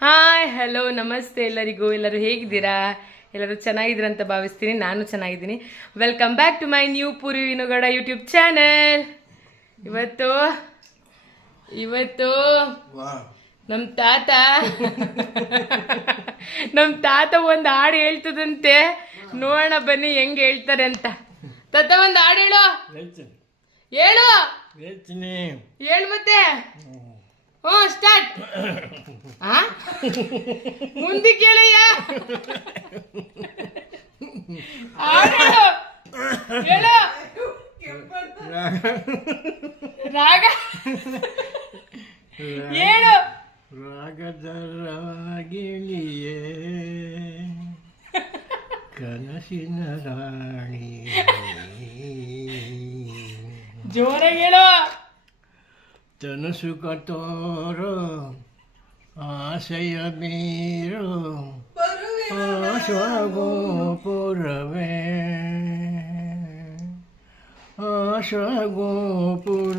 Hi hello ನಮಸ್ತೆ ಎಲ್ಲರಿಗೂ. ಎಲ್ಲರೂ ಹೇಗಿದ್ದೀರಾ? ಎಲ್ಲರೂ ಚೆನ್ನಾಗಿದ್ದೀರಾ ಅಂತ ಭಾವಿಸ್ತೀನಿ. ನಾನು ಚೆನ್ನಾಗಿದ್ದೀನಿ. Welcome back to my new Puri ವಿನುಗಡ ಯೂಟ್ಯೂಬ್ ಚಾನೆಲ್ ಇವತ್ತು ಇವತ್ತು ನಮ್ಮ ತಾತ ನಮ್ಮ ತಾತ ಒಂದು ಹಾಡು ಹೇಳ್ತದಂತೆ. ನೋಡೋಣ ಬನ್ನಿ ಹೆಂಗೆ ಹೇಳ್ತಾರೆ ಅಂತ. ತಾತ ಒಂದು ಹಾಡು ಹೇಳು. ಹೇಳ್ತೀನಿ. ಹೇಳು. ಹೇಳ್ತೀನಿ. ಹೇಳು ಮತ್ತೆ. ಹ್ಞೂ ಸ್ಟಾರ್ಟ್. ಹಾ ಮುಂದೆ ಕೇಳಯ್ಯ. ಹಾಡು ಹೇಳು. ರಾಗ. ಹೇಳು ಜೋರಾಗಿ ಹೇಳು ತನಸು ಕತೋರು ಆಸೆಯ ಮೀರು ಆಶಾಗೋಪುರವೇ ಆಶಾಗೋಪುರವೇ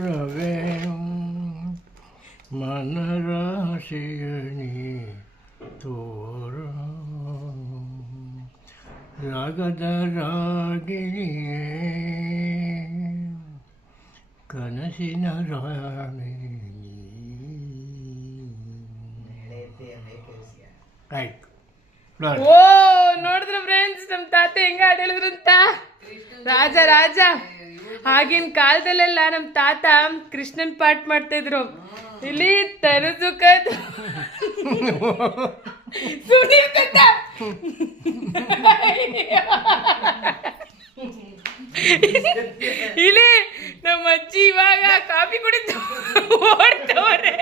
ಕನಸಿನ ರಾಣಿ ಆಯ್ತು ನೋಡಿ. ಓ ನೋಡಿದ್ರ ಫ್ರೆಂಡ್ಸ್ ನಮ್ಮ ತಾತ ಹೆಂಗ ಹಾಡ್ ಹೇಳಿದ್ರು ಅಂತ ರಾಜ ರಾಜ. ಆಗಿನ ಕಾಲದಲ್ಲೆಲ್ಲ ನಮ್ಮ ತಾತ ಕೃಷ್ಣನ್ ಪಾಠ ಮಾಡ್ತಾ ಇದ್ರು. ಇಲ್ಲಿ ತರದು ಕದ್ ಸುನೀಲ್ ಕದ್ದ. ಇಲ್ಲಿ ನಮ್ಮ ಅಜ್ಜಿ ಇವಾಗ ಕಾಫಿ ಕುಡಿದು ಓಡ್ತವ್ರೆ.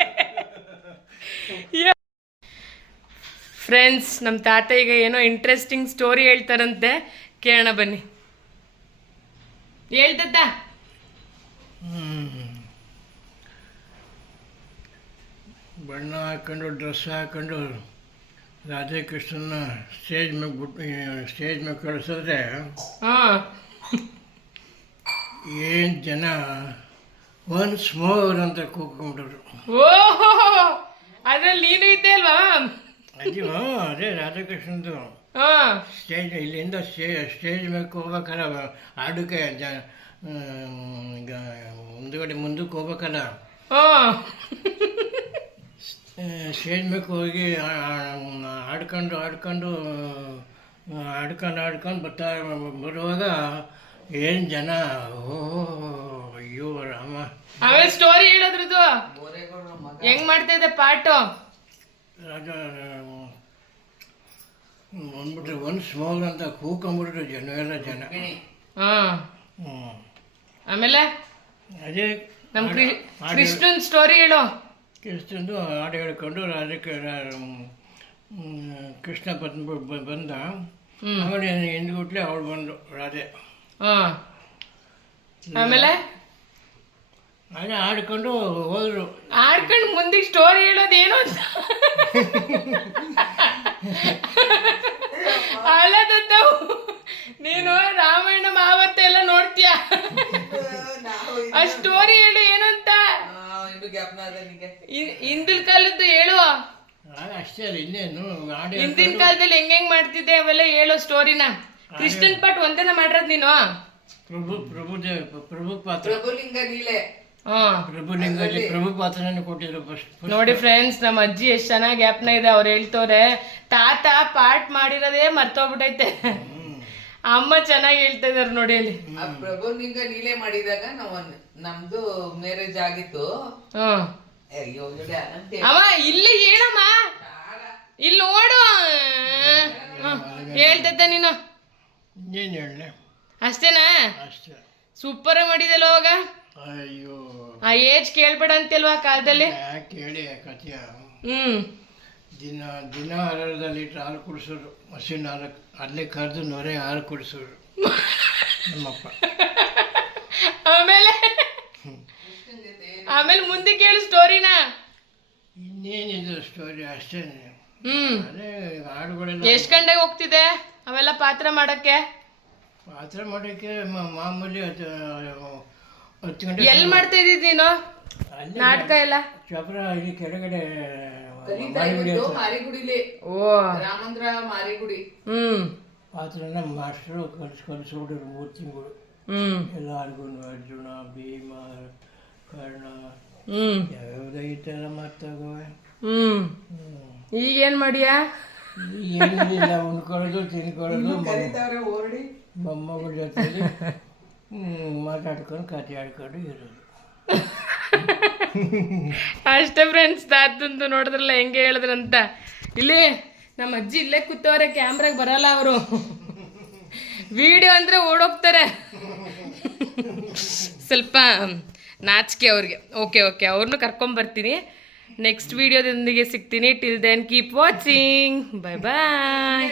ಫ್ರೆಂಡ್ಸ್ ನಮ್ಮ ತಾತ ಈಗ ಏನೋ ಇಂಟ್ರೆಸ್ಟಿಂಗ್ ಸ್ಟೋರಿ ಹೇಳ್ತಾರಂತೆ. ಕೇಳೋಣ ಬನ್ನಿ. ಹೇಳ್ತತ್ತ ಬಣ್ಣ ಹಾಕೊಂಡು ಡ್ರೆಸ್ ಹಾಕೊಂಡು ರಾಧಾಕೃಷ್ಣನ ಸ್ಟೇಜ್ ಮೇಲೆ ಬಿಟ್ಟು ಸ್ಟೇಜ್ ಮೇಲೆ ಕಳಿಸಿದ್ರೆ ಏನು ಜನ ಒನ್ಸ್ ಮೋರ್ ಅಂತ ಕೂಗ್ಕೊಂಡ್ರು ಓಹೋ ಅದ್ರಲ್ಲಿ ನೀನು ಇದ್ದೆ ಅಲ್ವಾ? ಅಯ್ಯೋ ಅದೇ ರಾಧಾಕೃಷ್ಣದು. ಸ್ಟೇಜ್ ಇಲ್ಲಿಂದ ಸ್ಟೇ ಸ್ಟೇಜ್ ಮೇಲೆ ಹೋಗ್ಬೇಕಲ್ಲ ಹಾಡಕ್ಕೆ ಜ ಮುಂದುಗಡೆ ಮುಂದಕ್ಕೆ ಹೋಗ್ಬೇಕಲ್ಲ ಸ್ಟೇಜ್ ಮೇಲೆ ಹೋಗಿ ಆಡ್ಕೊಂಡು ಆಡ್ಕೊಂಡು ಆಡ್ಕೊಂಡು ಆಡ್ಕೊಂಡು ಬರ್ತಾ ಬರುವಾಗ ಏನು ಜನ ಓ ಅಯ್ಯೋ ರಾಮ. ಆಮೇಲೆ ಸ್ಟೋರಿ ಹೇಳೋದ್ರದ್ದು? ಹೆಂಗ್ ಮಾಡ್ತಾ ಇದ್ದೆ ಪಾಟು ರಾಜ ಬಂದ್ಬಿಟ್ರೆ ಒಂದು ಸ್ಮಾಲ್ ಅಂತ ಕೂಕೊಂಬಿಟ್ರು ಜನ ಎಲ್ಲ ಜನ. ಹಾ. ಹ್ಞೂ ಆಮೇಲೆ? ಅದೇ ನಮ್ ಕೃ- ಕೃಷ್ಣನ್ ಸ್ಟೋರಿ ಹೇಳು. ಕೃಷ್ಣಂದು ಹಾಡು ಹೇಳ್ಕೊಂಡು ರಾಜಕ್ಕೆ ಕೃಷ್ಣ ಬಂದು ಬಂದ. ಹ್ಮ್. ಆಮೇಲೆ ಹಿಂದ್ಗುಟ್ಲೆ ಅವಳು ಬಂದು ರಾಧೆ. ಹಾ. ಆಮೇಲೆ? ಹಾಗೆ ಆಡ್ಕೊಂಡು ಹೋದ್ರು. ಆಡ್ಕೊಂಡು ಮುಂದಿಗೆ ಸ್ಟೋರಿ ಹೇಳೋದೇನು ಅಂತ. ನೀನು ರಾಮಾಯಣ ಮಹಾಭಾರತ ಎಲ್ಲ ನೋಡ್ತೀಯ? ಆ ಸ್ಟೋರಿ ಹೇಳು ಏನು ಅಂತ. ಹಿಂದಿನ ಕಾಲದ್ದು ಹೇಳುವ ಅಷ್ಟೇ ಅಲ್ಲ ಇನ್ನೇನು? ಹಿಂದಿನ ಕಾಲದಲ್ಲಿ ಹೆಂಗ್ ಹೆಂಗ್ ಮಾಡ್ತಿದ್ದೆ ಅವೆಲ್ಲ ಹೇಳೋ ಸ್ಟೋರಿನ ಕೃಷ್ಣನ್ ಪಾಟ್ ಒಂದೇನ ಮಾಡಿರೋದ್ ನೀನು? ಪ್ರಭು ಪ್ರಭು ಪ್ರಭು ಪಾತ್ರ. ಹಾ ಪ್ರಭುಲಿಂಗಲ್ಲಿ ಪ್ರಭು ಪಾತ್ರನೇ ಕೊಟ್ಟಿದ್ರು ಫಸ್ಟ್ ನೋಡಿ ಫ್ರೆಂಡ್ಸ್ ನಮ್ಮ ಅಜ್ಜಿ ಎಷ್ಟ್ ಚೆನ್ನಾಗಿ ಜ್ಞಾಪನ ಇದೆ. ಅವ್ರು ಹೇಳ್ತವ್ರೆ ತಾತ ಪಾಠ ಮಾಡಿರೋದೇ ಮರ್ತೋಗ್ಬಿಟೈತೆ. ಅಮ್ಮ ಚೆನ್ನಾಗಿ ಹೇಳ್ತಾ ಇದಾರೆ ನೋಡಿ ಅಲ್ಲಿ. ಆ ಪ್ರಭುನಿಂಗ ನೀಲೇ ಮಾಡಿದಾಗ ನಾವು ನಮ್ದು ಮ್ಯಾರೇಜ್ ಆಗಿತ್ತು. ಅವ ಅಯ್ಯೋ ನೋಡಿ ಅಮ್ಮ ಇಲ್ಲಿ ಹೇಳಮ್ಮ. ಇಲ್ಲಿ ನೋಡು. ಹ್ಮ್. ಹೇಳ್ತೈತೆ ನೀನು. ಅಷ್ಟೇನಾ? ಅಷ್ಟೇ. ಸೂಪರ್ ಮಾಡಿದಲ್ಲ ಅವಾಗ? ಅಯ್ಯೋ. ಆ ಏಜ್ ಕೇಳ್ಬೇಡ ಅಂತಲ್ವಾ ಆ ಕಾಲದಲ್ಲಿ? ಕೇಳಿ ಹೇಳಿ ಕಥೆಯ ಹ್ಮ್. ದಿನ ದಿನ ಅರ್ಧ ಲೀಟ್ರ್ ಹಾಲು ಕುಡಿಸೋರು ಮಷಿನ್ ಹಾಲು ಅಲ್ಲೇ ಕರೆದು ನೊರೆ ಹಾಲು ಕುಡಿಸೋರು. ನಮ್ಮಪ್ಪ. ಆಮೇಲೆ? ಆಮೇಲೆ ಮುಂದೆ ಕೇಳು ಸ್ಟೋರಿನ. ಇನ್ನೇನಿದು ಸ್ಟೋರಿ ಅಷ್ಟೇ ಹ್ಮ್. ಅದೇ ಹಾಡುಗಳೆಲ್ಲ ಎಷ್ಟ್ ಗಂಟೆಗೆ ಹೋಗ್ತಿದೆ ಅವೆಲ್ಲ ಪಾತ್ರ ಮಾಡಕ್ಕೆ? ಪಾತ್ರೆ ಮಾಡೋಕ್ಕೆ ಮ- ಮಾಮೂಲಿ ಹತ್ತು ಹತ್ತು ಗಂಟೆ ಎಲ್ಲಿ ಮಾಡ್ತಾ ಇದ್ದಿದ್ ನೀನು? ಅಲ್ಲಿ ನಾಟಕ ಎಲ್ಲ? ಚಪ್ರ ಇಲ್ಲಿ ಕೆಳಗಡೆ ಮಾರಿಗುಡಿಲಿ. ಓ. ರಾಮಂದ್ರ ಮಾರಿಗುಡಿ. ಹ್ಮ್. ಪಾತ್ರನ ಮಾಸ್ಟರು ಕಲ್ಸಿ ಕಲಿಸ್ಬಿಟ್ರು ಮೂರು ತಿಂಗಳು. ಹ್ಮ್. ಎಲ್ಲ ಅರ್ಜುನ ಭೀಮ ಕರ್ಣ. ಹ್ಮ್. ಯಾವ್ಯಾವ್ದು ಐತೆಲ್ಲ ಮತ್ತಾಗುವೆ ಹ್ಮ್. ಈಗೇನ್ ಮಾಡಿಯಾ? ಏನಿಲ್ಲ ಉಣ್ಕೊಳ್ಳೋದು ತಿನ್ಕೊಳ್ಳೋದು ಕಲಿತಾವ್ರೆ ಓಡಿ ಮೊಮ್ಮಗಳ ಜೊತೆಲಿ ಮಾತಾಡ್ಕೊಂಡು ಕತೆ ಆಡ್ಕೊಂಡು ಇರೋದು. ಅಷ್ಟೇ ಫ್ರೆಂಡ್ಸ್ ತಾತಂದು ನೋಡಿದ್ರಲ್ಲ ಹೆಂಗೆ ಹೇಳಿದ್ರಂತ. ಇಲ್ಲಿ ನಮ್ಮ ಅಜ್ಜಿ ಇಲ್ಲೇ ಕೂತವ್ರೆ ಕ್ಯಾಮ್ರಾಗ ಬರಲ್ಲ ಅವರು. ವಿಡಿಯೋ ಅಂದರೆ ಓಡೋಗ್ತಾರೆ. ಸ್ವಲ್ಪ ನಾಚಿಕೆ ಅವ್ರಿಗೆ. ಓಕೆ ಓಕೆ ಅವ್ರನ್ನೂ ಕರ್ಕೊಂಬರ್ತೀನಿ ನೆಕ್ಸ್ಟ್ ವಿಡಿಯೋದೊಂದಿಗೆ ಸಿಗ್ತೀನಿ. Till then keep watching bye bye